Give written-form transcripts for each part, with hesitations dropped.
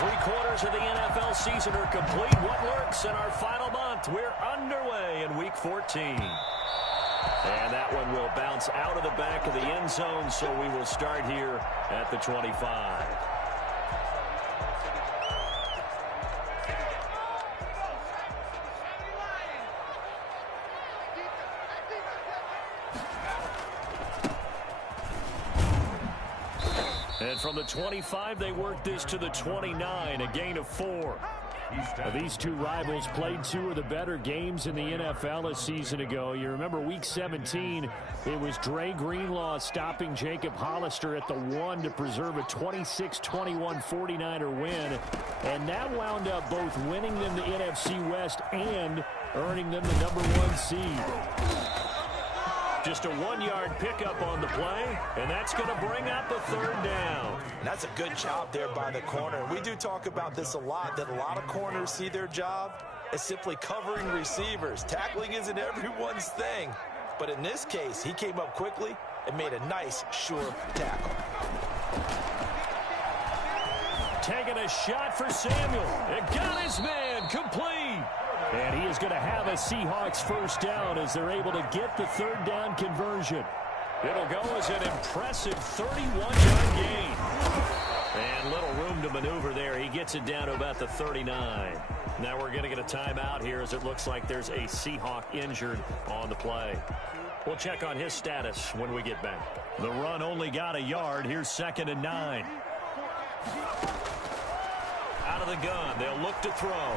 3/4 of the NFL season are complete. What lurks in our final month? We're underway in Week 14. And that one will bounce out of the back of the end zone, so we will start here at the 25. And from the 25, they work this to the 29, a gain of 4. These two rivals played two of the better games in the NFL a season ago. You remember Week 17, it was Dre Greenlaw stopping Jacob Hollister at the 1 to preserve a 26-21 49er win. And that wound up both winning them the NFC West and earning them the #1 seed. Just a 1-yard pickup on the play, and that's going to bring up a 3rd down. And that's a good job there by the corner. We do talk about this a lot, that a lot of corners see their job as simply covering receivers. Tackling isn't everyone's thing. But in this case, he came up quickly and made a nice, sure tackle. Taking a shot for Samuel. It got his man complete. And he is going to have a Seahawks 1st down as they're able to get the 3rd down conversion. It'll go as an impressive 31-yard gain. And little room to maneuver there. He gets it down to about the 39. Now we're going to get a timeout here as it looks like there's a Seahawk injured on the play. We'll check on his status when we get back. The run only got a yard. Here's 2nd and 9. Out of the gun. They'll look to throw.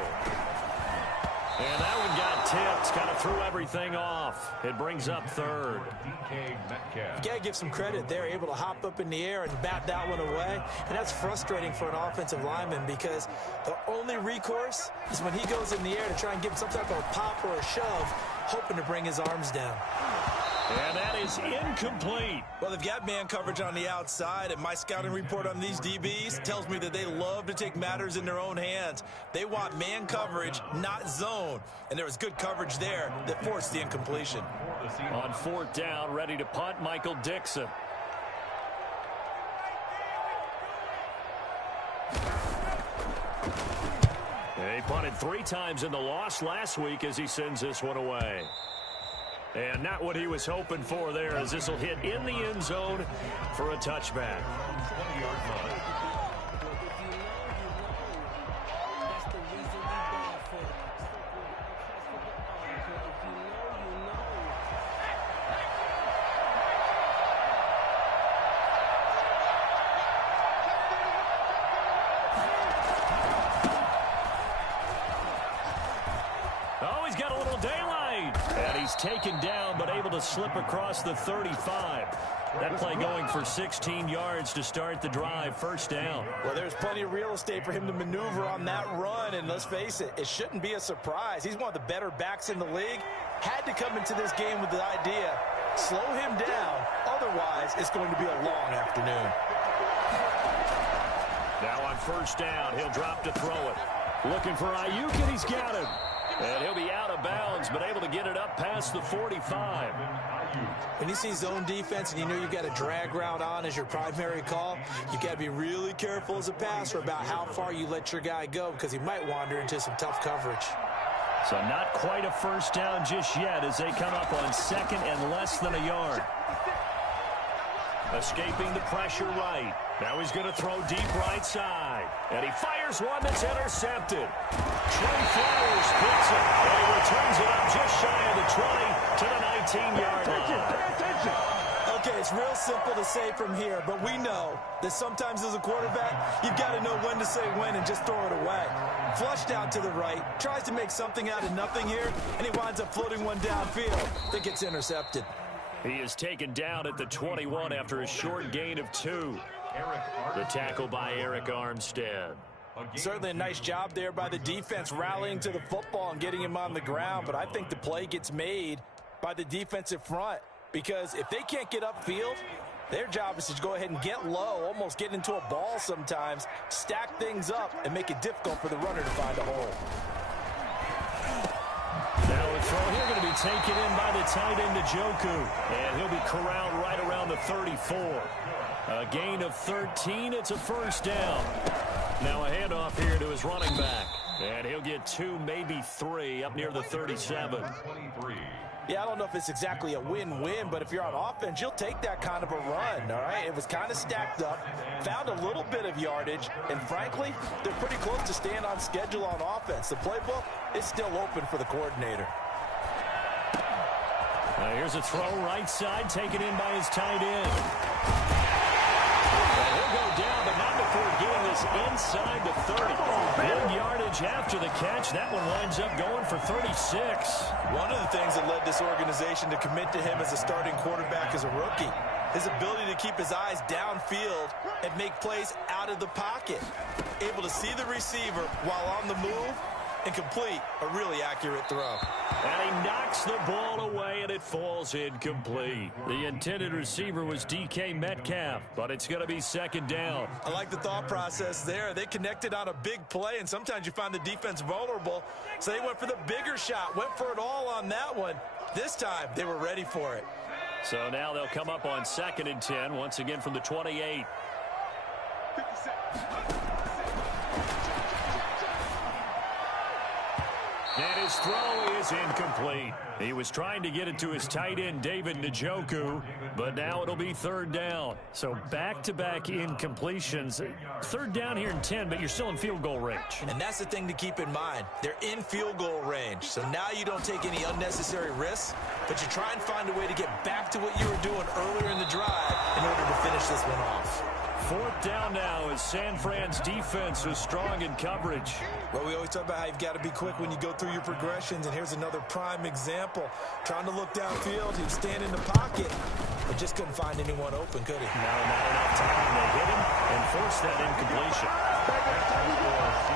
And that one got tipped, kind of threw everything off. It brings up 3rd. You got to give some credit. They're able to hop up in the air and bat that one away. And that's frustrating for an offensive lineman because the only recourse is when he goes in the air to try and give some type of a pop or a shove, hoping to bring his arms down. And that is incomplete. Well, they've got man coverage on the outside, and my scouting report on these DBs tells me that they love to take matters in their own hands. They want man coverage, not zone. And there was good coverage there that forced the incompletion. On 4th down, ready to punt, Michael Dixon. He punted 3 times in the loss last week as he sends this one away. And not what he was hoping for there, as this will hit in the end zone for a touchback. Oh, he's got a little daylight. And he's taken down, but able to slip across the 35. That play going for 16 yards to start the drive. 1st down. Well, there's plenty of real estate for him to maneuver on that run, and let's face it, it shouldn't be a surprise. He's one of the better backs in the league. Had to come into this game with the idea, slow him down, otherwise it's going to be a long afternoon. Now on 1st down, he'll drop to throw it. Looking for Ayuk, and he's got him. And he'll be out of bounds, but able to get it up past the 45. When you see zone defense and you know you've got a drag route on as your primary call, you've got to be really careful as a passer about how far you let your guy go because he might wander into some tough coverage. So not quite a 1st down just yet as they come up on 2nd and less than a yard. Escaping the pressure right. Now he's going to throw deep right side. And he fires one that's intercepted. Trey Flowers picks it. And he returns it up just shy of the 20 to the 19-yard line. Okay, it's real simple to say from here, but we know that sometimes as a quarterback, you've got to know when to say when and just throw it away. Flushed out to the right, tries to make something out of nothing here, and he winds up floating one downfield that gets intercepted. He is taken down at the 21 after a short gain of 2. The tackle by Eric Armstead. Certainly a nice job there by the defense rallying to the football and getting him on the ground, but I think the play gets made by the defensive front because if they can't get upfield, their job is to go ahead and get low, almost get into a ball sometimes, stack things up, and make it difficult for the runner to find a hole. Now a throw here going to be taken in by the tight end Njoku, and he'll be corralled right around the 34. A gain of 13. It's a 1st down. Now a handoff his running back. And he'll get 2, maybe 3 up near the 37. Yeah, I don't know if it's exactly a win-win, but if you're on offense, you'll take that kind of a run, all right? It was kind of stacked up, found a little bit of yardage, and frankly, they're pretty close to staying on schedule on offense. The playbook is still open for the coordinator. Here's a throw right side, taken in by his tight end. And he'll go down, but not before getting this inside the 30. Big yardage after the catch. That one winds up going for 36. One of the things that led this organization to commit to him as a starting quarterback as a rookie, his ability to keep his eyes downfield and make plays out of the pocket. Able to see the receiver while on the move and complete a really accurate throw. And he knocks the ball away, and it falls incomplete. The intended receiver was DK Metcalf, but it's going to be second down. I like the thought process there. They connected on a big play, and sometimes you find the defense vulnerable, so they went for the bigger shot, went for it all on that one. This time, they were ready for it. So now they'll come up on 2nd and 10, once again from the 28. And his throw is incomplete. He was trying to get it to his tight end, David Njoku, but now it'll be 3rd down. So back-to-back incompletions. 3rd down here in 10, but you're still in field goal range. And that's the thing to keep in mind. They're in field goal range. So now you don't take any unnecessary risks, but you try and find a way to get back to what you were doing earlier in the drive in order to finish this one off. 4th down now as San Fran's defense is strong in coverage. Well, we always talk about how you've got to be quick when you go through your progressions, and here's another prime example. Trying to look downfield, he'd stand in the pocket, but just couldn't find anyone open, could he? No, not enough time. They hit him and forced that incompletion.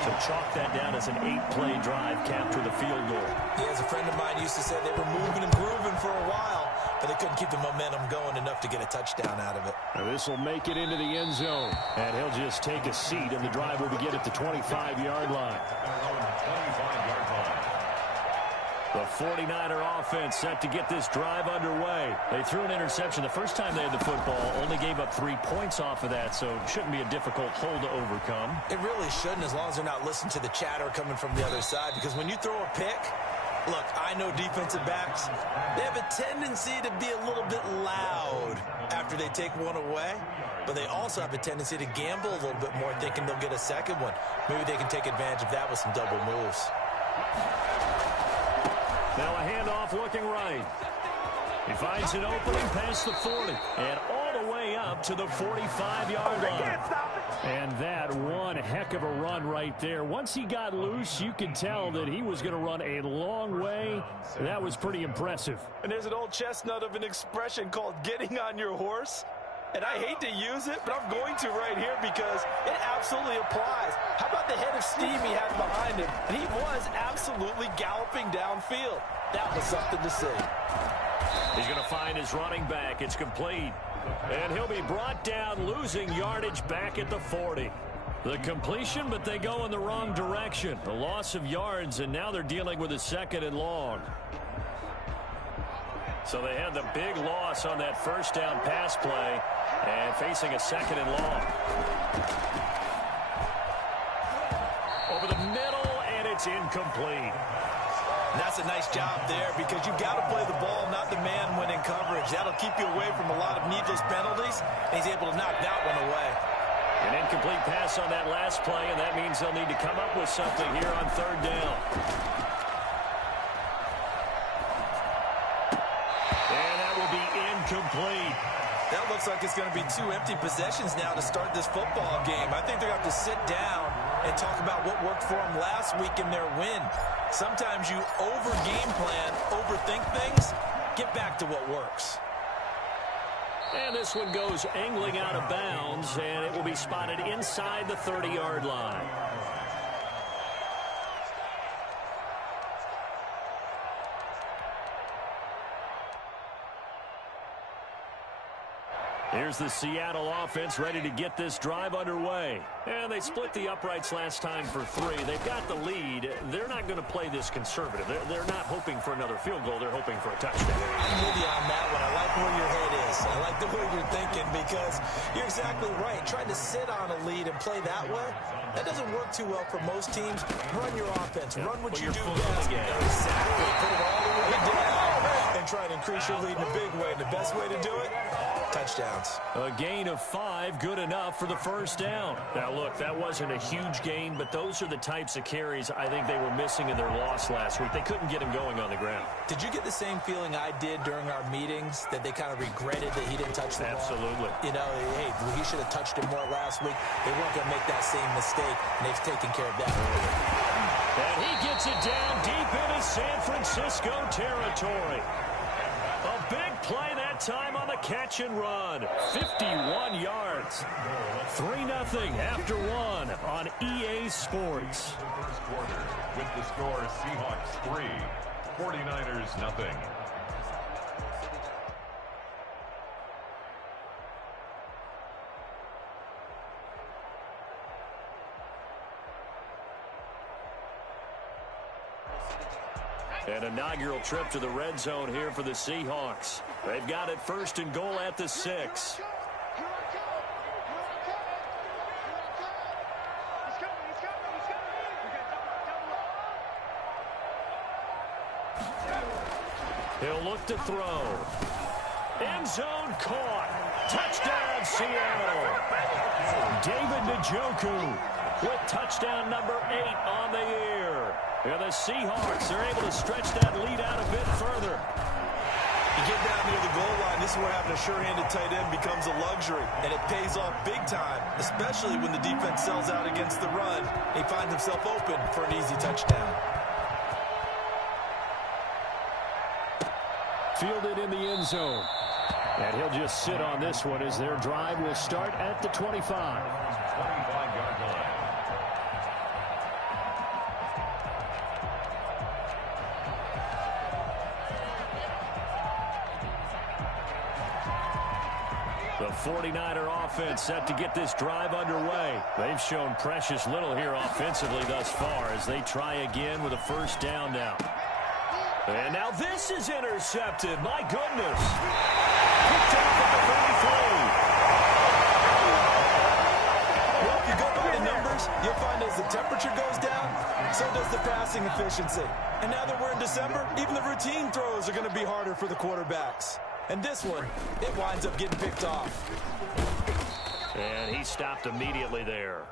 So chalk that down as an 8-play drive, capture the field goal. Yeah, as a friend of mine used to say, they were moving and grooving for a while, but they couldn't keep the momentum going enough to get a touchdown out of it. This will make it into the end zone, and he'll just take a seat, and the drive will begin at the 25-yard line. The 49er offense set to get this drive underway. They threw an interception the first time they had the football, only gave up 3 points off of that, so it shouldn't be a difficult hole to overcome. It really shouldn't, as long as they're not listening to the chatter coming from the other side, because when you throw a pick, look, I know defensive backs, they have a tendency to be a little bit loud after they take one away, but they also have a tendency to gamble a little bit more, thinking they'll get a second one. Maybe they can take advantage of that with some double moves. Now a handoff looking right. He finds an opening past the 40 and all the way up to the 45-yard line. And that one heck of a run right there. Once he got loose, you could tell that he was going to run a long way. That was pretty impressive. And there's an old chestnut of an expression called getting on your horse. And I hate to use it, but I'm going to right here because it absolutely applies. How about the head of steam he had behind him? And he was absolutely galloping downfield. That was something to see. He's going to find his running back. It's complete. And he'll be brought down, losing yardage back at the 40. The completion, but they go in the wrong direction. A loss of yards, and now they're dealing with a 2nd and long. So they had the big loss on that first down pass play and facing a 2nd and long. Over the middle, and it's incomplete. And that's a nice job there because you've got to play the ball, not the man when in coverage. That'll keep you away from a lot of needless penalties, and he's able to knock that one away. An incomplete pass on that last play, and that means they'll need to come up with something here on 3rd down. Complete. That looks like it's going to be 2 empty possessions now to start this football game. I think they're going to have to sit down and talk about what worked for them last week in their win. Sometimes you over-game plan, overthink things, get back to what works. And this one goes angling out of bounds, and it will be spotted inside the 30-yard line. Here's the Seattle offense ready to get this drive underway. And they split the uprights last time for 3. They've got the lead. They're not going to play this conservative. They're not hoping for another field goal. They're hoping for a touchdown. I'm with you on that one. I like where your head is. I like the way you're thinking because you're exactly right. Trying to sit on a lead and play that way, that doesn't work too well for most teams. Run your offense. Run what you do best. Exactly. Put it all the way down and try and increase your lead in a big way. And the best way to do it, touchdowns. A gain of 5, good enough for the first down. Now, look, that wasn't a huge gain, but those are the types of carries I think they were missing in their loss last week. They couldn't get him going on the ground. Did you get the same feeling I did during our meetings, that they kind of regretted that he didn't touch the ball? Absolutely. You know, hey, he should have touched it more last week. They weren't going to make that same mistake, and they've taken care of that earlier. And he gets it down deep into San Francisco territory. A big play that time on the catch and run. 51 yards. 3-0 after 1 on EA Sports. First quarter with the score Seahawks 3, 49ers nothing. An inaugural trip to the red zone here for the Seahawks. They've got it 1st and goal at the 6. He'll look to throw. End zone caught. Touchdown, Seattle. David Njoku with touchdown number 8 on the year. And the Seahawks are able to stretch that lead out a bit further. You get down near the goal line, this is where having a sure-handed tight end becomes a luxury, and it pays off big time, especially when the defense sells out against the run. He finds himself open for an easy touchdown. Fielded in the end zone. And he'll just sit on this one as their drive will start at the 25. 25-yard line. The 49er offense set to get this drive underway. They've shown precious little here offensively thus far as they try again with a first down now. And now this is intercepted. My goodness. Picked off at the 34. Well, if you go by the numbers, you'll find as the temperature goes down, so does the passing efficiency. And now that we're in December, even the routine throws are going to be harder for the quarterbacks. And this one, it winds up getting picked off. And he stopped immediately there.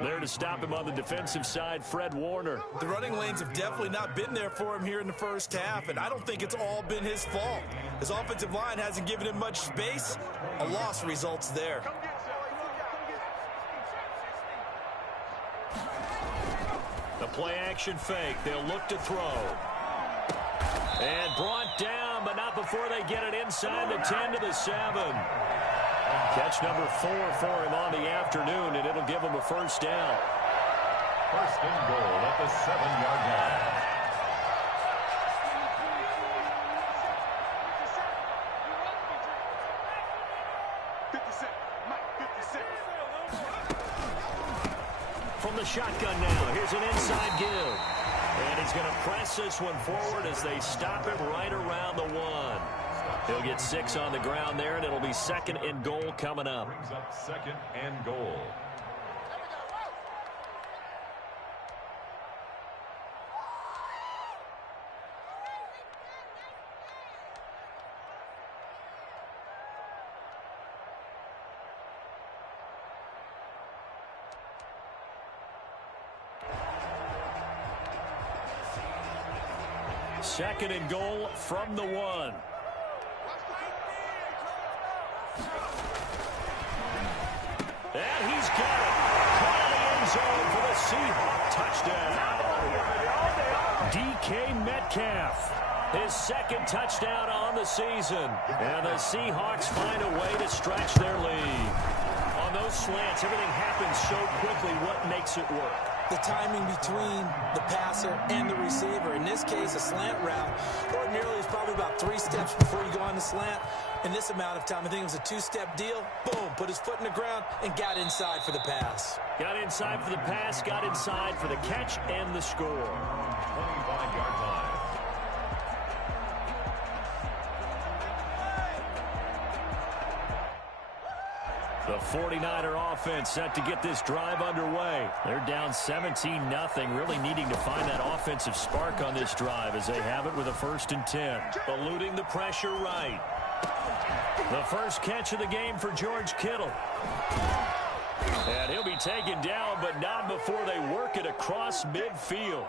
There to stop him on the defensive side, Fred Warner. The running lanes have definitely not been there for him here in the first half, and I don't think it's all been his fault. His offensive line hasn't given him much space. A loss results there. The play-action fake. They'll look to throw. And brought down, but not before they get it inside the 10 to the 7. Catch number 4 for him on the afternoon, and it'll give him a first down. First and goal at the 7-yard line. From the shotgun now, here's an inside give. And he's going to press this one forward as they stop him right around the 1. He'll get 6 on the ground there, and it'll be 2nd and goal coming up. Brings up 2nd and goal. Second and goal from the 1. And he's got it. Caught in the end zone for the Seahawks touchdown. DK Metcalf, his 2nd touchdown on the season. And the Seahawks find a way to stretch their lead. On those slants, everything happens so quickly. What makes it work? the timing between the passer and the receiver. In this case, a slant route ordinarily is probably about 3 steps before you go on the slant. In this amount of time, I think it was a 2-step deal. Boom, put his foot in the ground and got inside for the pass. Got inside for the pass, got inside for the catch and the score. 25-yard line. The 49er offense set to get this drive underway. They're down 17-0, really needing to find that offensive spark on this drive as they have it with a 1st and 10. Eluding the pressure right. The first catch of the game for George Kittle. And he'll be taken down, but not before they work it across midfield.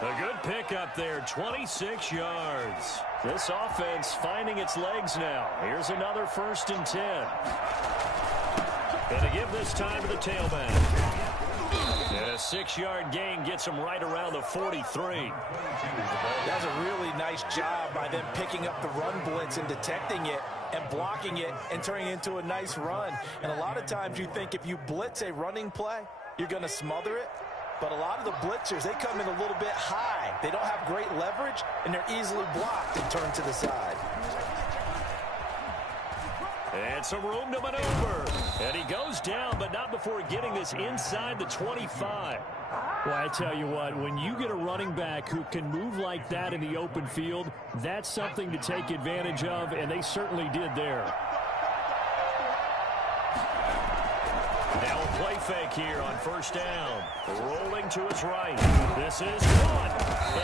A good pickup there, 26 yards. This offense finding its legs now. Here's another 1st and 10. Going to give this time to the tailback. And a 6-yard gain gets him right around the 43. That's a really nice job by them picking up the run blitz and detecting it and blocking it and turning it into a nice run. And a lot of times you think if you blitz a running play, you're going to smother it. But a lot of the blitzers, they come in a little bit high. They don't have great leverage, and they're easily blocked and turned to the side. And some room to maneuver. And he goes down, but not before getting this inside the 25. Well, I tell you what, when you get a running back who can move like that in the open field, that's something to take advantage of, and they certainly did there. Now a play fake here on 1st down. Rolling to his right. This is one.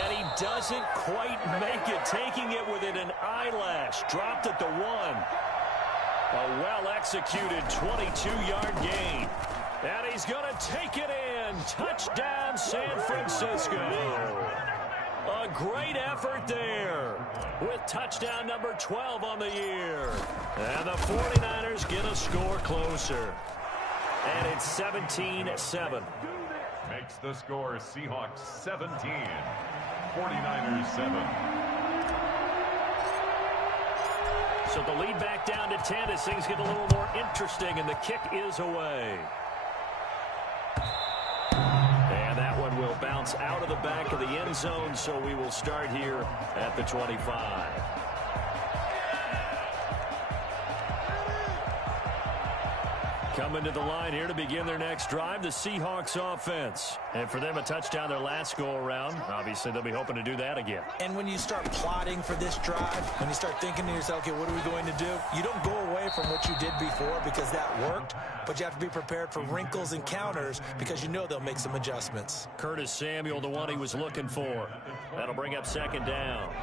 And he doesn't quite make it, taking it within an eyelash. Dropped at the 1. A well-executed 22-yard gain. And he's going to take it in. Touchdown, San Francisco. A great effort there with touchdown number 12 on the year. And the 49ers get a score closer. And it's 17-7. Makes the score Seahawks 17, 49ers 7. So the lead back down to 10 as things get a little more interesting, and the kick is away. And that one will bounce out of the back of the end zone, so we will start here at the 25. Coming to the line here to begin their next drive, the Seahawks offense. And for them, a touchdown their last go-around. Obviously, they'll be hoping to do that again. And when you start plotting for this drive, when you start thinking to yourself, okay, what are we going to do? You don't go away from what you did before because that worked, but you have to be prepared for wrinkles and counters because you know they'll make some adjustments. Curtis Samuel, the one he was looking for. That'll bring up 2nd down.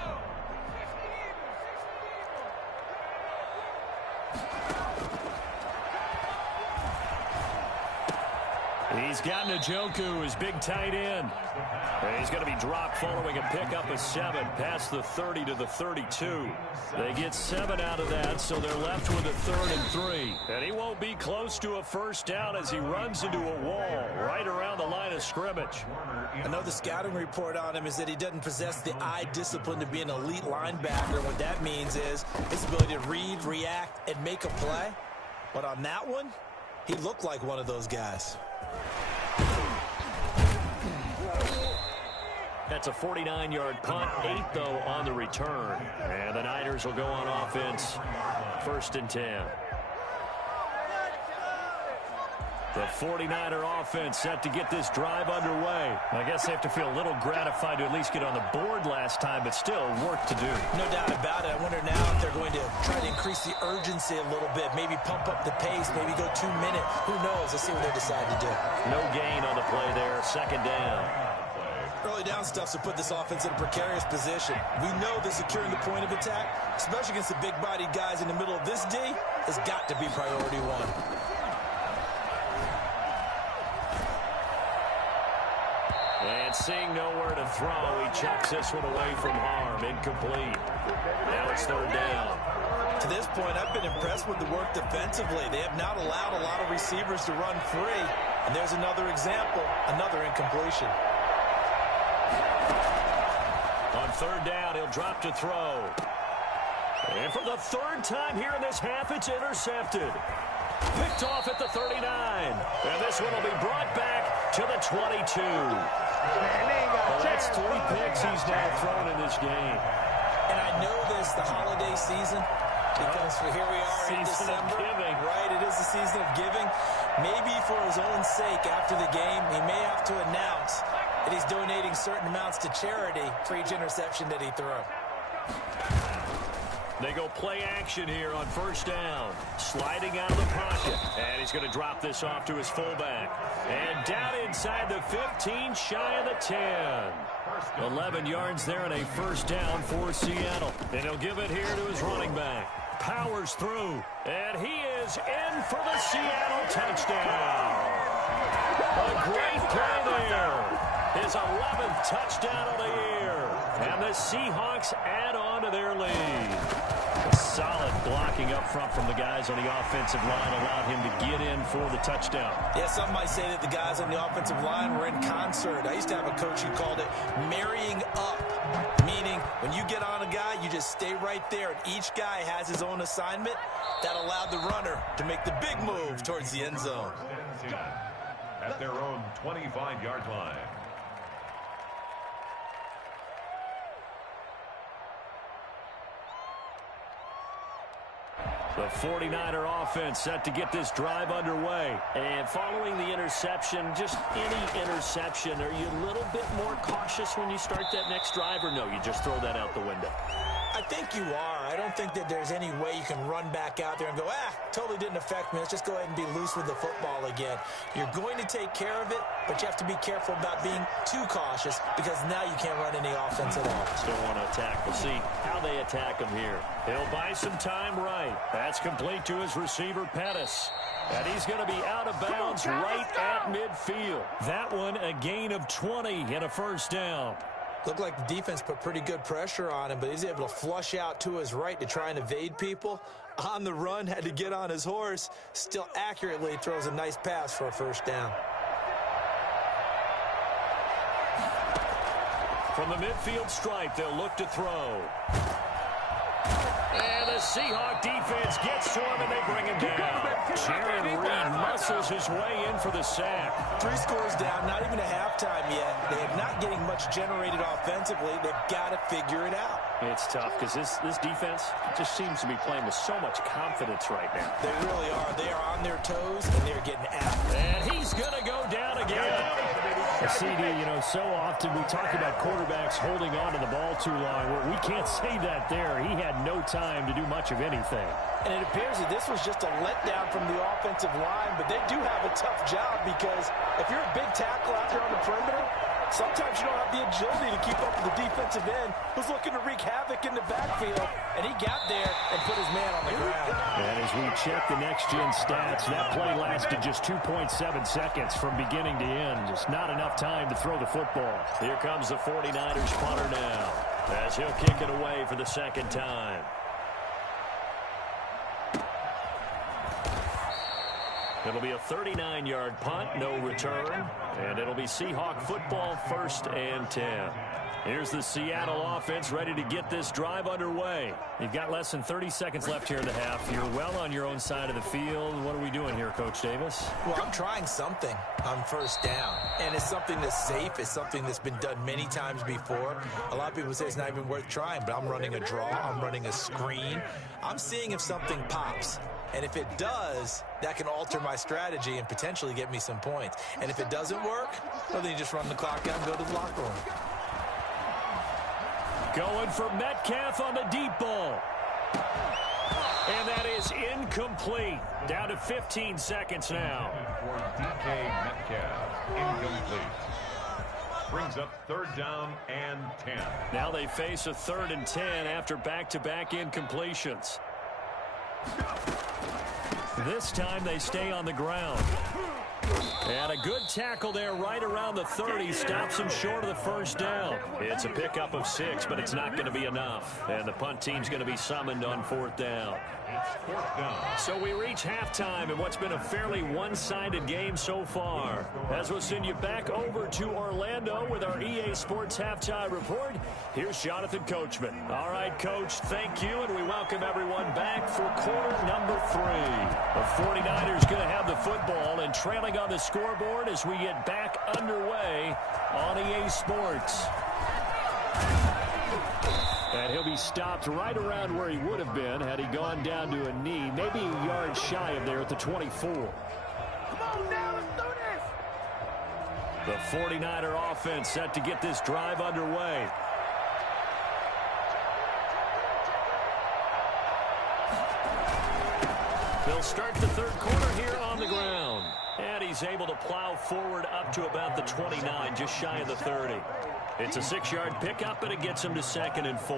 He's got Njoku, his big tight end. And he's going to be dropped following a pickup of 7 past the 30 to the 32. They get 7 out of that, so they're left with a 3rd and 3. And he won't be close to a 1st down as he runs into a wall right around the line of scrimmage. I know the scouting report on him is that he doesn't possess the eye discipline to be an elite linebacker. What that means is his ability to read, react, and make a play. But on that one, he looked like one of those guys. That's a 49-yard punt, 8 though on the return. And the Niners will go on offense, 1st and 10. The 49er offense set to get this drive underway. I guess they have to feel a little gratified to at least get on the board last time, but still work to do. No doubt about it. I wonder now if they're going to try to increase the urgency a little bit, maybe pump up the pace, maybe go 2 minutes. Who knows? Let's see what they decide to do. No gain on the play there, 2nd down. Early down stuff to put this offense in a precarious position. We know that securing the point of attack, especially against the big-bodied guys in the middle of this D, has got to be priority 1. And seeing nowhere to throw, he chucks this one away from harm. Incomplete. Now it's 3rd down. To this point, I've been impressed with the work defensively. They have not allowed a lot of receivers to run free. And there's another example, another incompletion. On 3rd down, he'll drop to throw. And for the 3rd time here in this half, it's intercepted. Picked off at the 39. And this one will be brought back to the 22. Well, that's 3 picks he's now thrown in this game. And I know this, the holiday season, because here we are in December. Right, it is the season of giving. Maybe for his own sake after the game, he may have to announce that he's donating certain amounts to charity for each interception that he threw. They go play action here on first down. Sliding out of the pocket. And he's going to drop this off to his fullback. And down inside the 15, shy of the 10. 11 yards there and a first down for Seattle. And he'll give it here to his running back. Powers through. And he is in for the Seattle touchdown. A great play there. His 11th touchdown of the year. And the Seahawks add on to their lead. A solid blocking up front from the guys on the offensive line allowed him to get in for the touchdown. Yeah, some might say that the guys on the offensive line were in concert. I used to have a coach who called it marrying up, meaning when you get on a guy, you just stay right there, and each guy has his own assignment. That allowed the runner to make the big move towards the end zone. At their own 25-yard line. The 49er offense set to get this drive underway. And following the interception, just any interception, are you a little bit more cautious when you start that next drive, or no, you just throw that out the window? I think you are. I don't think that there's any way you can run back out there and go, totally didn't affect me. Let's just go ahead and be loose with the football again. You're going to take care of it, but you have to be careful about being too cautious because now you can't run any offense at all. Still want to attack. We'll see how they attack him here. He'll buy some time right. That's complete to his receiver, Pettis. And he's going to be out of bounds right at midfield. That one a gain of 20 and a first down. Looked like the defense put pretty good pressure on him, but he's able to flush out to his right to try and evade people. On the run, had to get on his horse. Still accurately throws a nice pass for a first down. From the midfield stripe, they'll look to throw. And the Seahawk defense gets to him, and they bring him down. Jaron Reed muscles his way in for the sack. 3 scores down, not even a halftime yet. They're not getting much generated offensively. They've got to figure it out. It's tough because this defense just seems to be playing with so much confidence right now. They really are. They are on their toes, and they're getting after it. And he's going to go down again. CD, so often we talk about quarterbacks holding on to the ball too long. We can't say that there. He had no time to do much of anything. And it appears that this was just a letdown from the offensive line, but they do have a tough job because if you're a big tackle out there on the perimeter, sometimes you don't have the agility to keep up with the defensive end who's looking to wreak havoc in the backfield, and he got there and put his man on the ground. And as we check the next-gen stats, that play lasted just 2.7 seconds from beginning to end. Just not enough time to throw the football. Here comes the 49ers punter now as he'll kick it away for the second time. It'll be a 39-yard punt, no return, and it'll be Seahawk football, 1st and 10. Here's the Seattle offense ready to get this drive underway. You've got less than 30 seconds left here in the half. You're well on your own side of the field. What are we doing here, Coach Davis? Well, I'm trying something on first down, and it's something that's safe. It's something that's been done many times before. A lot of people say it's not even worth trying, but I'm running a draw. I'm running a screen. I'm seeing if something pops. And if it does, that can alter my strategy and potentially get me some points. And if it doesn't work, well, then you just run the clock out and go to the locker room. Going for Metcalf on the deep ball. And that is incomplete. Down to 15 seconds now. For DK Metcalf, incomplete. Brings up 3rd down and 10. Now they face a 3rd and 10 after back-to-back incompletions. This time they stay on the ground. And a good tackle there right around the 30 stops him short of the first down. It's a pickup of 6, but it's not going to be enough. And the punt team's going to be summoned on 4th down. So we reach halftime in what's been a fairly one-sided game so far. As we'll send you back over to Orlando with our EA Sports Halftime Report, here's Jonathan Coachman. All right, Coach, thank you, and we welcome everyone back for quarter number 3. The 49ers going to have the football and trailing on the scoreboard as we get back underway on EA Sports. And he'll be stopped right around where he would have been had he gone down to a knee, maybe a yard shy of there at the 24. Come on now, let's do this. The 49er offense set to get this drive underway. They'll start the third quarter here on the ground. And he's able to plow forward up to about the 29, just shy of the 30. It's a 6-yard pickup, and it gets him to 2nd and 4.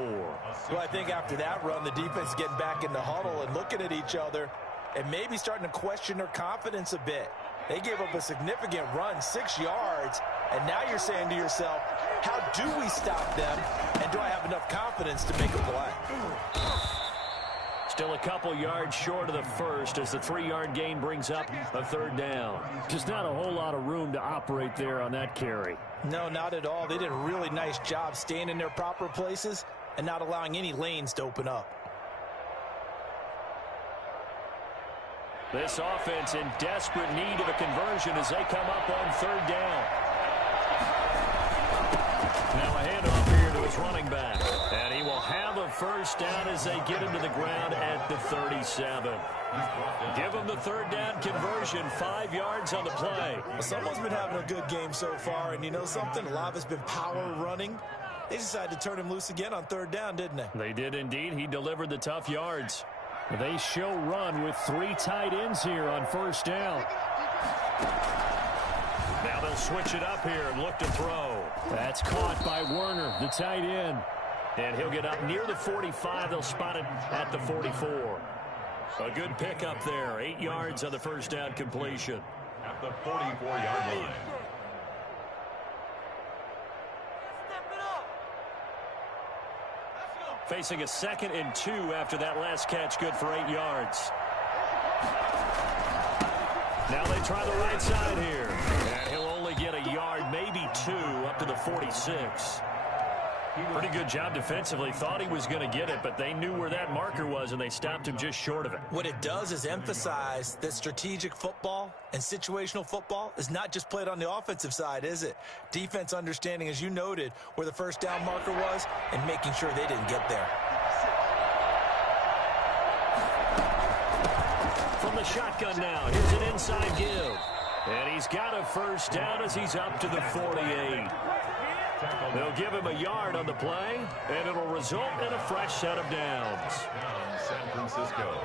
Well, I think after that run, the defense is getting back in the huddle and looking at each other and maybe starting to question their confidence a bit. They gave up a significant run, 6 yards, and now you're saying to yourself, how do we stop them, and do I have enough confidence to make a play? Still a couple yards short of the first as the 3-yard gain brings up a 3rd down. Just not a whole lot of room to operate there on that carry. No, not at all. They did a really nice job staying in their proper places and not allowing any lanes to open up. This offense in desperate need of a conversion as they come up on 3rd down. Now a handoff here to his running back. And he will have a 1st down as they get him to the ground at the 37. Give him the 3rd down conversion, 5 yards on the play. Well, someone's been having a good game so far, and you know something? A lot of it's been power running. They decided to turn him loose again on 3rd down, didn't they? They did indeed. He delivered the tough yards. They show run with 3 tight ends here on 1st down. Now they'll switch it up here and look to throw. That's caught by Werner, the tight end. And he'll get up near the 45. They'll spot it at the 44. A good pickup there. 8 yards on the 1st down completion. At the 44-yard line. Facing a 2nd and 2 after that last catch, good for 8 yards. Now they try the right side here. And he'll only get a yard, maybe 2, up to the 46. Pretty good job defensively. Thought he was going to get it, but they knew where that marker was, and they stopped him just short of it. What it does is emphasize that strategic football and situational football is not just played on the offensive side, is it? Defense understanding, as you noted, where the 1st down marker was and making sure they didn't get there. From the shotgun now, here's an inside give. And he's got a 1st down as he's up to the 48. They'll give him a yard on the play, and it'll result in a fresh set of downs. San Francisco.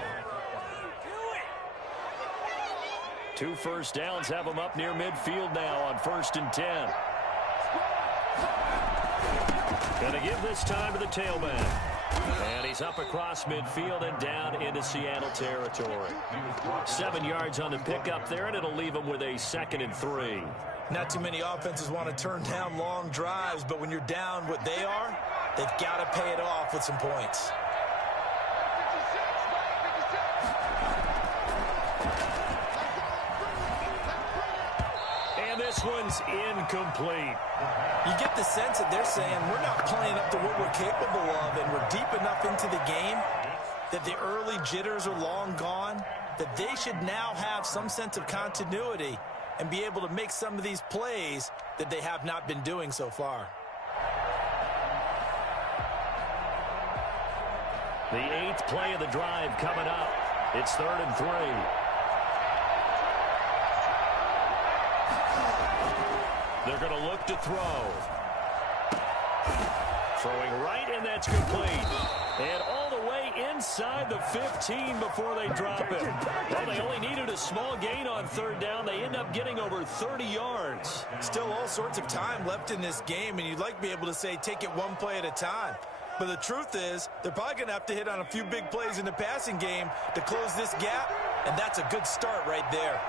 2 1st downs have him up near midfield now on 1st and 10. Gonna give this time to the tailback. And he's up across midfield and down into Seattle territory. 7 yards on the pickup there, and it'll leave him with a 2nd and 3. Not too many offenses want to turn down long drives, but when you're down what they are, they've got to pay it off with some points. And this one's incomplete. You get the sense that they're saying we're not playing up to what we're capable of, and we're deep enough into the game that the early jitters are long gone, that they should now have some sense of continuity and be able to make some of these plays that they have not been doing so far. The 8th play of the drive coming up. It's 3rd and 3. They're going to look to throw. Throwing right, and that's complete. And all the way inside the 15 before they drop it. Well, they only needed a small gain on 3rd down. They end up getting over 30 yards. Still all sorts of time left in this game, and you'd like to be able to say take it one play at a time. But the truth is, they're probably going to have to hit on a few big plays in the passing game to close this gap, and that's a good start right there.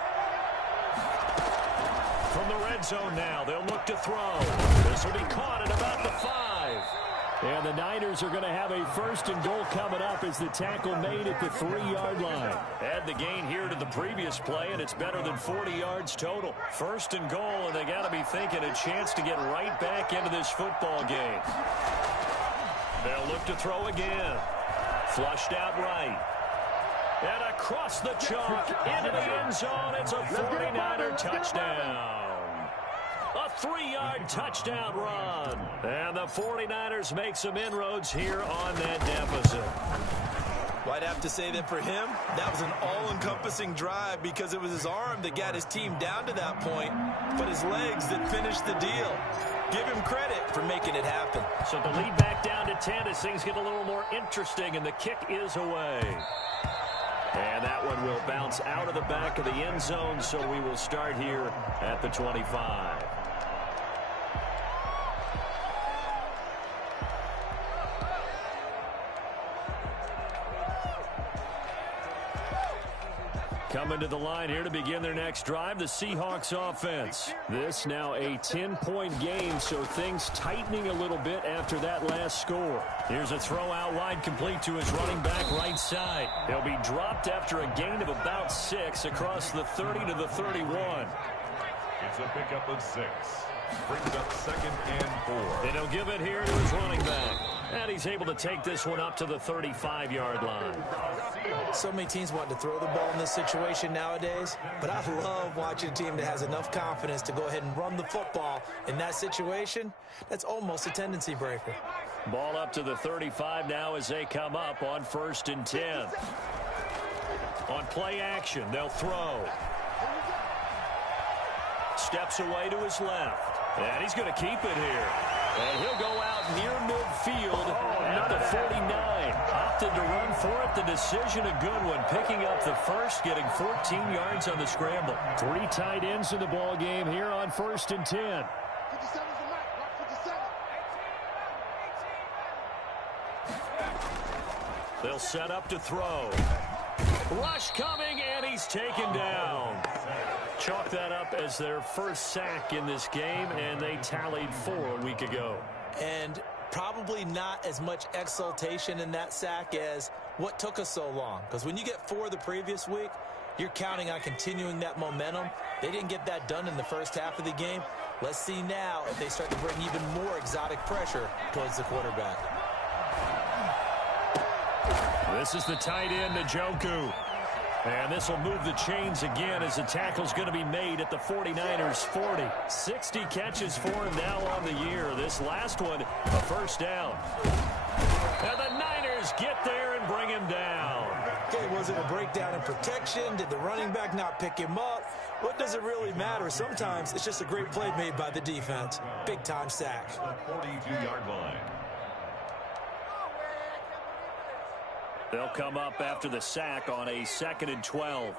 From the red zone now, they'll look to throw. This will be caught at about the 5. And the Niners are going to have a 1st and goal coming up as the tackle made at the 3-yard line. Add the gain here to the previous play, and it's better than 40 yards total. 1st and goal, and they got to be thinking a chance to get right back into this football game. They'll look to throw again. Flushed out right. And across the chalk, into the end zone, it's a 49er touchdown. A 3-yard touchdown run. And the 49ers make some inroads here on that deficit. Well, I'd have to say that for him, that was an all-encompassing drive because it was his arm that got his team down to that point, but his legs that finished the deal. Give him credit for making it happen. So the lead back down to 10 as things get a little more interesting, and the kick is away. And that one will bounce out of the back of the end zone, so we will start here at the 25. Coming to the line here to begin their next drive, the Seahawks offense. This now a 10-point game, so things tightening a little bit after that last score. Here's a throw out wide, complete to his running back right side. He'll be dropped after a gain of about 6 across the 30 to the 31. It's a pickup of 6. Brings up 2nd and 4. And he'll give it here to his running back. And he's able to take this one up to the 35-yard line. So many teams want to throw the ball in this situation nowadays, but I love watching a team that has enough confidence to go ahead and run the football in that situation. That's almost a tendency breaker. Ball up to the 35 now as they come up on 1st and 10. On play action, they'll throw. Steps away to his left. And he's going to keep it here. And he'll go out near midfield at the 49. Opted to run for it. The decision a good one. Picking up the first, getting 14 yards on the scramble. 3 tight ends in the ball game here on 1st and 10. They'll set up to throw. Rush coming, and he's taken down. Chalk that up as their first sack in this game, and they tallied 4 a week ago. And probably not as much exultation in that sack as what took us so long. Because when you get 4 the previous week, you're counting on continuing that momentum. They didn't get that done in the first half of the game. Let's see now if they start to bring even more exotic pressure towards the quarterback. This is the tight end, Njoku. And this will move the chains again as the tackle's going to be made at the 49ers 40. 60 catches for him now on the year. This last one, a first down. And the Niners get there and bring him down. Okay, was it a breakdown in protection? Did the running back not pick him up? What does it really matter? Sometimes it's just a great play made by the defense. Big-time sack. 42-yard line. They'll come up after the sack on a 2nd and 12.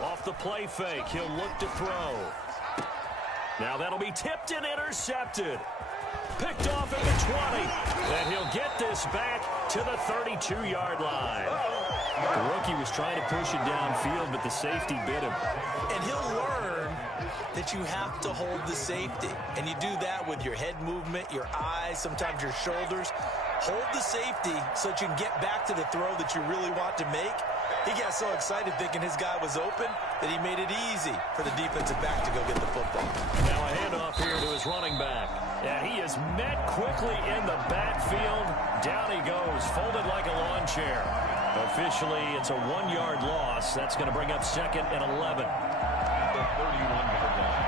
Off the play fake, he'll look to throw. Now that'll be tipped and intercepted. Picked off at the 20. And he'll get this back to the 32-yard line. The rookie was trying to push it downfield, but the safety bit him. And he'll learn that you have to hold the safety. And you do that with your head movement, your eyes, sometimes your shoulders. Hold the safety so that you can get back to the throw that you really want to make. He got so excited thinking his guy was open that he made it easy for the defensive back to go get the football. Now a handoff here to his running back. And he is met quickly in the backfield. Down he goes, folded like a lawn chair. Officially, it's a 1-yard loss. That's going to bring up 2nd and 11. The 31-yard line.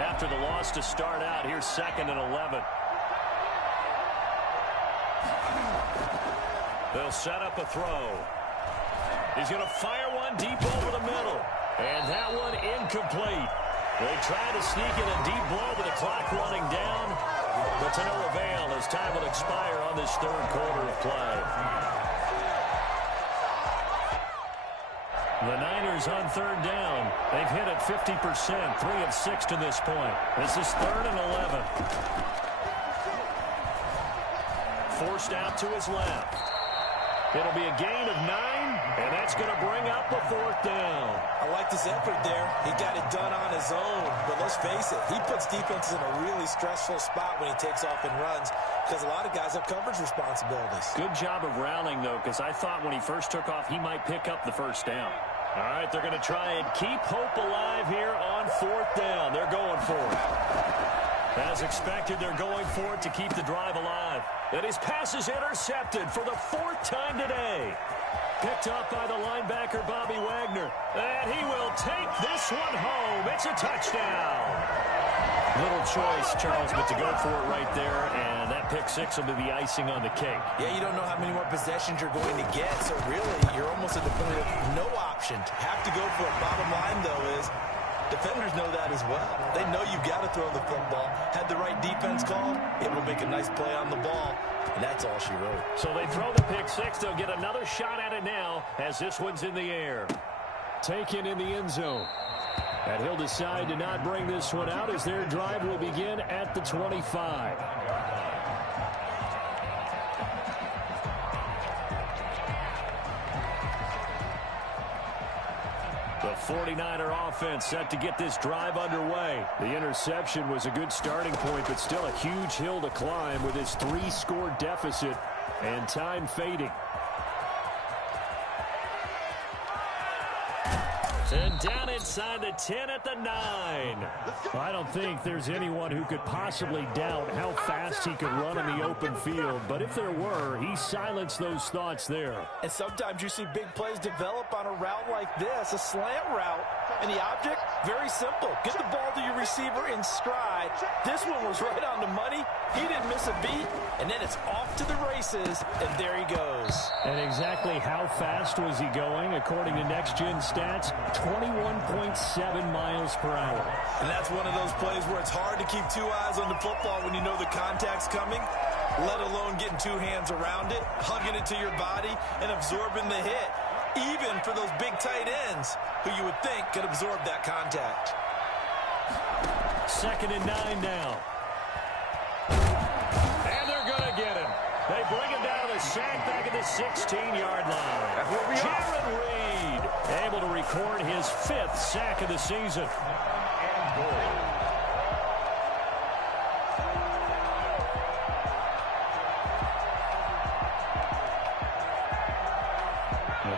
After the loss to start out, here's 2nd and 11. They'll set up a throw. He's going to fire one deep over the middle. And that one incomplete. They try to sneak in a deep blow with the clock running down. But to no avail as time will expire on this 3rd quarter of play. The Niners on 3rd down. They've hit it 50%, 3 of 6 to this point. This is 3rd and 11. Forced out to his left. It'll be a gain of 9, and that's going to bring up a 4th down. I like this effort there. He got it done on his own, but let's face it, he puts defenses in a really stressful spot when he takes off and runs because a lot of guys have coverage responsibilities. Good job of rallying, though, because I thought when he first took off, he might pick up the 1st down. All right, they're going to try and keep hope alive here on 4th down. They're going for it. As expected, they're going for it to keep the drive alive. And his pass is intercepted for the 4th time today. Picked up by the linebacker, Bobby Wagner. And he will take this one home. It's a touchdown. Little choice, Charles, but to go for it right there, and that pick six will be the icing on the cake. Yeah, you don't know how many more possessions you're going to get, so really, you're almost at the point of no option. Have to go for it. Bottom line, though, is defenders know that as well. They know you've got to throw the football. Had the right defense called, able to make a nice play on the ball, and that's all she wrote. So they throw the pick six. They'll get another shot at it now as this one's in the air. Taken in the end zone. And he'll decide to not bring this one out as their drive will begin at the 25. The 49er offense set to get this drive underway. The interception was a good starting point, but still a huge hill to climb with his 3-score deficit and time fading. And down inside the 10 at the 9. I don't think there's anyone who could possibly doubt how fast he could run in the open field. But if there were, he silenced those thoughts there. And sometimes you see big plays develop on a route like this, a slant route. And the object, very simple. Get the ball to your receiver in stride. This one was right on the money. He didn't miss a beat. And then it's off to the races. And there he goes. And exactly how fast was he going? According to Next Gen Stats, 21.7 miles per hour. And that's one of those plays where it's hard to keep two eyes on the football when you know the contact's coming, let alone getting two hands around it, hugging it to your body, and absorbing the hit. Even for those big tight ends who you would think could absorb that contact. 2nd and 9 now. And they're going to get him. They bring him down to the sack back at the 16-yard line. Jaron Reed able to record his 5th sack of the season. And goal.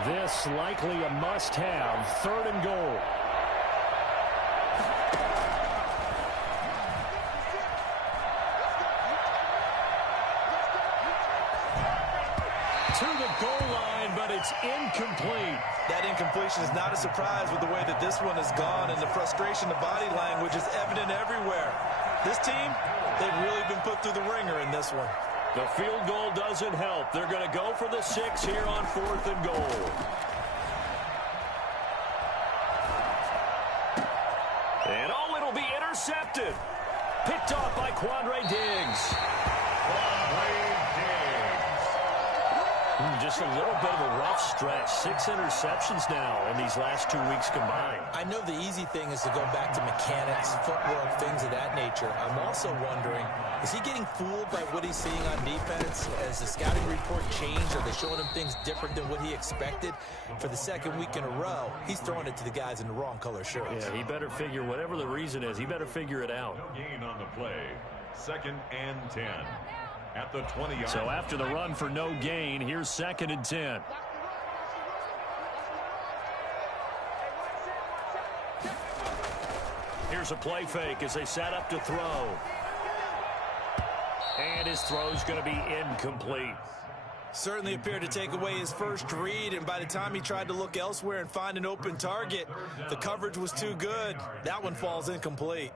This likely a must-have. 3rd and goal. To the goal line, but it's incomplete. That incompletion is not a surprise with the way that this one has gone, and the frustration, the body language is evident everywhere. This team, they've really been put through the ringer in this one. The field goal doesn't help. They're going to go for the 6 here on 4th and goal. And oh, it'll be intercepted. Picked off by Quandre Diggs. Just a little bit of a rough stretch. 6 interceptions now in these last 2 weeks combined. I know the easy thing is to go back to mechanics, footwork, things of that nature. I'm also wondering, is he getting fooled by what he's seeing on defense? Has the scouting report changed? Are they showing him things different than what he expected? For the 2nd week in a row, he's throwing it to the guys in the wrong color shirts. Yeah, he better figure, whatever the reason is, he better figure it out. No gain on the play. 2nd and 10. At the 20-yard. So after the run for no gain, here's 2nd and 10. Here's a play fake as they set up to throw. And his throw's going to be incomplete. Certainly appeared to take away his first read, and by the time he tried to look elsewhere and find an open target, the coverage was too good. That one falls incomplete.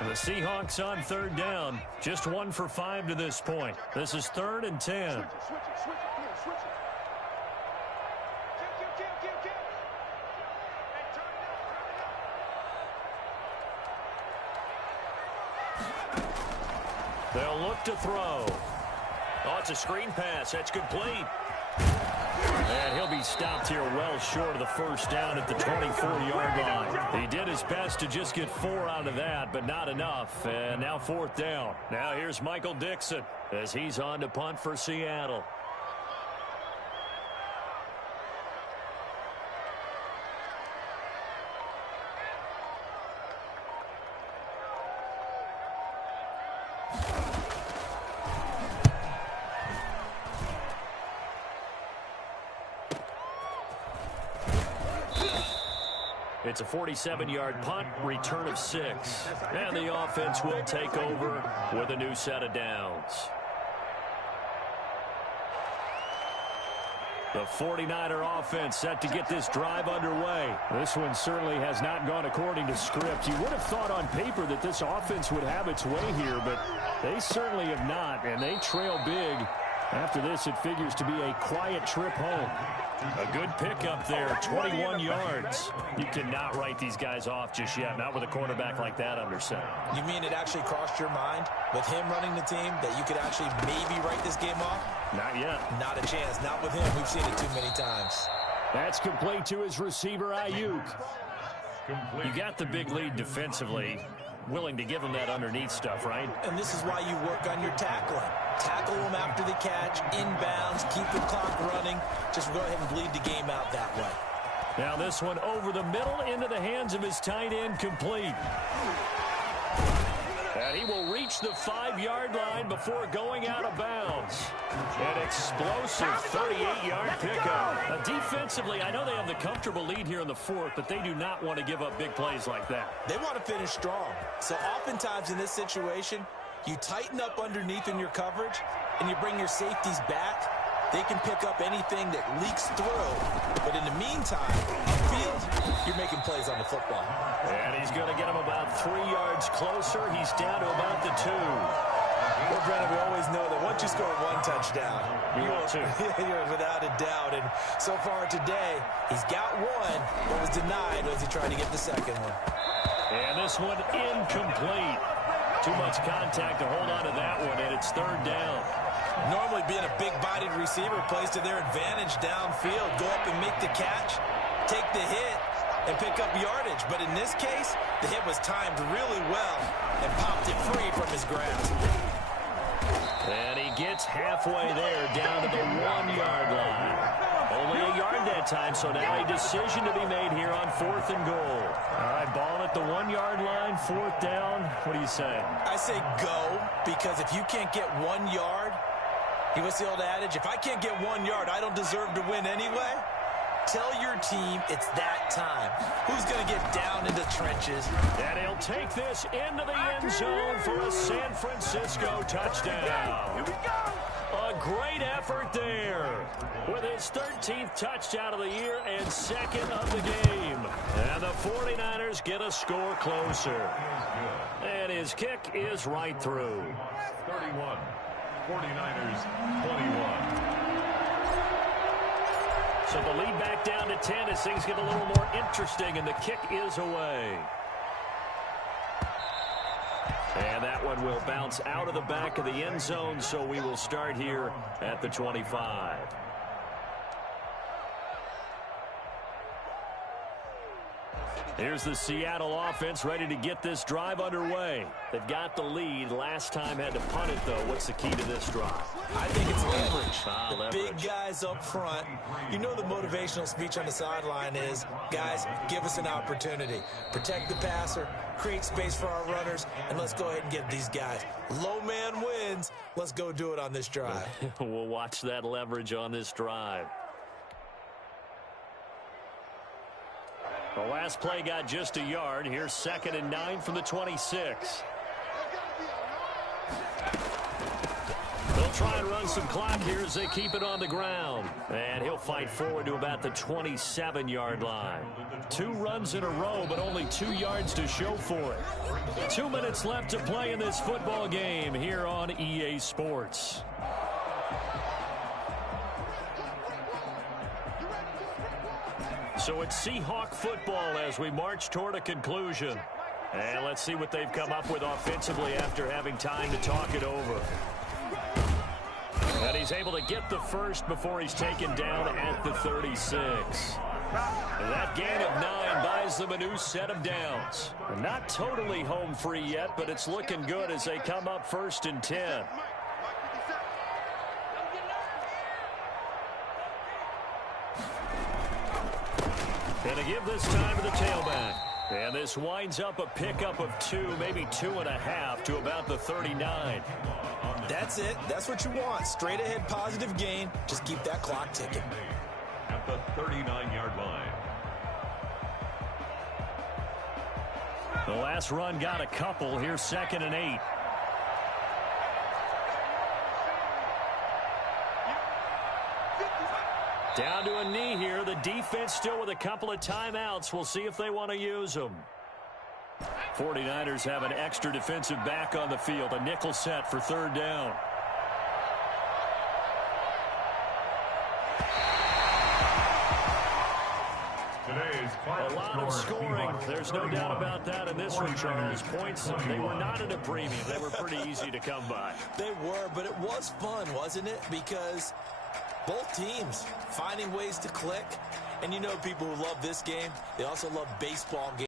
The Seahawks on 3rd down. Just 1 for 5 to this point. This is 3rd and 10. They'll look to throw. Oh, it's a screen pass. That's complete. And he'll be stopped here well short of the 1st down at the 24-yard line. He did his best to just get 4 out of that, but not enough. And now 4th down. Now here's Michael Dixon as he's on to punt for Seattle. It's a 47-yard punt, return of 6. And the offense will take over with a new set of downs. The 49er offense set to get this drive underway. This one certainly has not gone according to script. You would have thought on paper that this offense would have its way here, but they certainly have not, and they trail big. After this, it figures to be a quiet trip home. A good pickup there, 21 yards. You cannot write these guys off just yet, not with a quarterback like that under center. You mean it actually crossed your mind with him running the team that you could actually maybe write this game off? Not yet. Not a chance. Not with him. We've seen it too many times. That's complete to his receiver, Ayuk. You got the big lead defensively. Willing to give him that underneath stuff, right? And this is why you work on your tackling. Tackle them after the catch, inbounds, keep the clock running. Just go ahead and bleed the game out that way. Now this one over the middle into the hands of his tight end, complete. And he will reach the 5-yard line before going out of bounds. An explosive 38-yard pickup. Defensively, I know they have the comfortable lead here in the 4th, but they do not want to give up big plays like that. They want to finish strong. So oftentimes in this situation, you tighten up underneath in your coverage, and you bring your safeties back. They can pick up anything that leaks through. But in the meantime, upfield, you're making plays on the football. And he's going to get him about 3 yards closer. He's down to about the 2. Well, Brandon, we always know that once you score 1 touchdown, you're without a doubt. And so far today, he's got 1, but was denied as he tried to get the second one. And this one incomplete. Too much contact to hold on to that one, and it's 3rd down. Normally being a big-bodied receiver plays to their advantage downfield. Go up and make the catch, take the hit, and pick up yardage. But in this case, the hit was timed really well and popped it free from his grasp. And he gets halfway there, down to the 1-yard line. Only a yard that time, so now a decision to be made here on 4th and goal. All right, ball at the 1-yard line, 4th down. What do you say? I say go, because if you can't get 1 yard, what's the old adage? If I can't get 1 yard, I don't deserve to win anyway. Tell your team it's that time. Who's going to get down into trenches? And he'll take this into the end zone for a San Francisco touchdown. Here we go. A great effort there with his 13th touchdown of the year and 2nd of the game. And the 49ers get a score closer. And his kick is right through. 31. 49ers 21. So the lead back down to 10 as things get a little more interesting, and the kick is away. And that one will bounce out of the back of the end zone, so we will start here at the 25. Here's the Seattle offense ready to get this drive underway. They've got the lead. Last time had to punt it, though. What's the key to this drive? I think it's leverage. The big guys up front. You know the motivational speech on the sideline is, guys, give us an opportunity. Protect the passer, create space for our runners, and let's go ahead and get these guys. Low man wins. Let's go do it on this drive. We'll watch that leverage on this drive. The last play got just a yard. Here's 2nd and 9 from the 26. They'll try and run some clock here as they keep it on the ground. And he'll fight forward to about the 27-yard line. 2 runs in a row, but only 2 yards to show for it. 2 minutes left to play in this football game here on EA Sports. So it's Seahawk football as we march toward a conclusion. And let's see what they've come up with offensively after having time to talk it over. And he's able to get the first before he's taken down at the 36. And that gain of 9 buys them a new set of downs. Not totally home free yet, but it's looking good as they come up 1st and 10. And to give this time to the tailback. And this winds up a pickup of 2, maybe 2.5 to about the 39. That's it. That's what you want. Straight ahead positive gain. Just keep that clock ticking. At the 39-yard line. The last run got a couple. Here's 2nd and 8. Down to a knee here. The defense still with a couple of timeouts. We'll see if they want to use them. 49ers have an extra defensive back on the field. A nickel set for 3rd down. A lot of scoring. There's no doubt about that in this one, Charles. Points, they were not at a premium. They were pretty easy to come by. They were, but it was fun, wasn't it? Because both teams finding ways to click. And you know people who love this game, they also love baseball games.